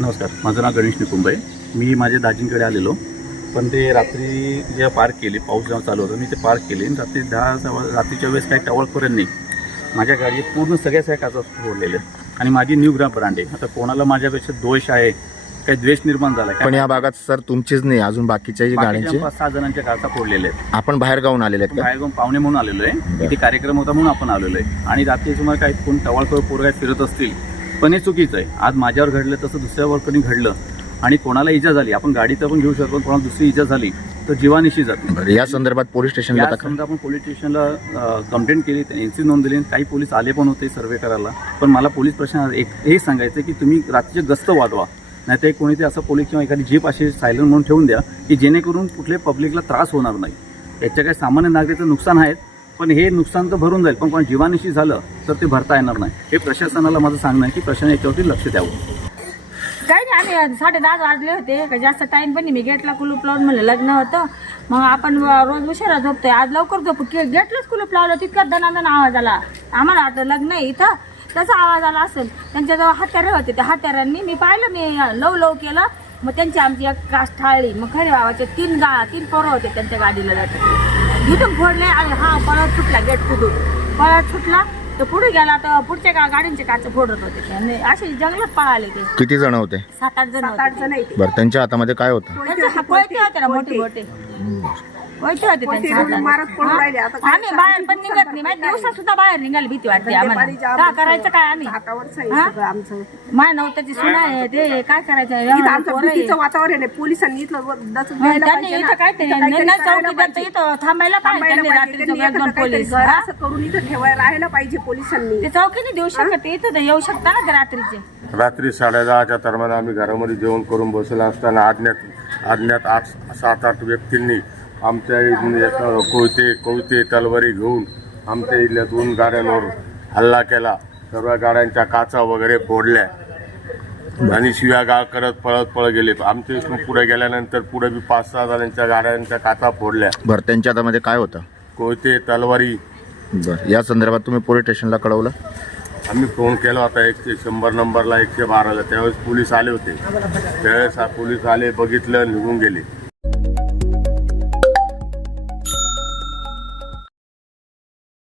नमस्कार, माझं नाव गणेश निकुंबे. मी माझ्या दाजींकडे आलेलो, पण ते रात्री जे पार्क केली, पाऊस जेव्हा चालू होता, मी ते पार्क केले. रात्री 10 रात्रीच्या वेळेस काही टवळपर्यंत नाही, माझ्या गाडी पूर्ण सगळ्या काचा फोडलेले आणि माझी न्यू ग्राम ब्रँड आहे. आता कोणाला माझ्यापेक्षा दोष आहे, काही द्वेष निर्माण झाला पण या भागात सर तुमचीच नाही, अजून बाकीच्याही गाड्यांचे 5-6 जणांच्या काचा फोडलेले आहेत. आपण बाहेर गावून आलेले आहेत का? बाहेर गावून पाहुणे म्हणून आलेलो आहे, इथे कार्यक्रम होता म्हणून आपण आलेलो आहे. आणि रात्री तुम्हाला काही कोण टवळखोर पोरं फिरत असतील, पण हे चुकीचं आहे. आज माझ्यावर घडलं तसं दुसऱ्यावर कोणी घडलं आणि कोणाला इजा झाली, आपण गाडीचं पण घेऊ शकतो, कोणाला दुसरी इजा झाली तर जीवानिशी जाते. या संदर्भात पोलीस स्टेशनला आपण पोलीस स्टेशनला कंप्लेंट केली, एनसी नोंद दिली. काही पोलीस आले पण होते सर्वे करायला. पण मला पोलीस प्रशासन हे सांगायचं की तुम्ही रात्रीचे गस्त वाढवा, नाही तर कोणीतरी असं पोलीस किंवा एखादी जीप अशी सायलेंट म्हणून ठेवून द्या की जेणेकरून कुठल्या पब्लिकला त्रास होणार नाही. याच्या काही सामान्य नागरिकाचं नुकसान आहेत, पण हे नुकसान तर भरून जाईल, पण कोण जीवानिशी झालं तर ते भरता येणार नाही. हे प्रशासनाला माझं सांगणं आहे की प्रशासन याच्यावरती लक्ष द्यावं. काही नाही, आम्ही 10:30 वाजले होते, काही जास्त टाइम पण नाही. मी गेटला कुलूप लावून म्हणलं लग्न होतं, मग आपण रोज उशिरा झोपतोय, आज लवकर झोपू. गेटलाच कुलूप लावलं, तितक्यात दणादण आवाज आला. आम्हाला वाटतं लग्न आहे इथं, त्याचा आवाज आला असेल. त्यांच्याजवळ हत्यारे होते, त्या हत्यारांनी मी पाहिलं, मी लव केलं. मग त्यांची आमची एक कास ठाळली. मग खरे बाबाचे 3 पोरं होते त्यांच्या गाडीला जातात, इथून फोडले. आणि हा पळत सुटला, गेट कुठून पळत सुटला तर पुढे गेला, तर पुढच्या गाड्यांचे काच फोडत होते त्यांनी. असे जंगलात पळाले ते. किती जण होते? 7-8 जण होते. बरं, त्यांच्या हातामध्ये काय होतं? त्यांचे कोयते होते ना, मोठे मोठे कोयते होते त्यांच्या हातात. आम्ही बाहेर पण निघत नाही, माहिती दिवसा सुद्धा बाहेर निघायला भीती वाटते आम्हाला. काय करायचं काय आम्ही? माझ्या नवत्याची सुना आहे, ते काय करायचं? वातावरण आहे. पोलिसांनी त्यांनी इथं काय ते चौकीदार इथं थांबायला पाहिजे. रात्रीचं 1-2 पोलीस असं करून इथं ठेवायला राहायला पाहिजे पोलिसांनी. ते चौकीने देऊ शकत, इथं तर येऊ शकता ना ते रात्रीचे. रात्री 10:30च्या दरम्यान आम्ही घरामध्ये जेवण करून बसलो असताना अज्ञात 7-8 व्यक्तींनी आमच्या कोयते तलवारी घेऊन आमच्या इथल्या 2 गाड्यांवर हल्ला केला. सर्व गाड्यांच्या काचा वगैरे फोडल्या आणि शिव्यागाळ करत पळत गेले. आमच्या इथून पुढे गेल्यानंतर पुढे बी 5-6 जणांच्या गाड्यांच्या काचा फोडल्या. बरं, त्यांच्या हातामध्ये काय होतं? कोयते तलवारी. बरं, या संदर्भात तुम्ही पोलीस स्टेशनला कळवलं? आम्ही फोन केला होता 100 नंबरला, 112ला. त्यावेळेस पोलीस आले होते. त्यावेळेस पोलीस आले, बघितलं, निघून गेले.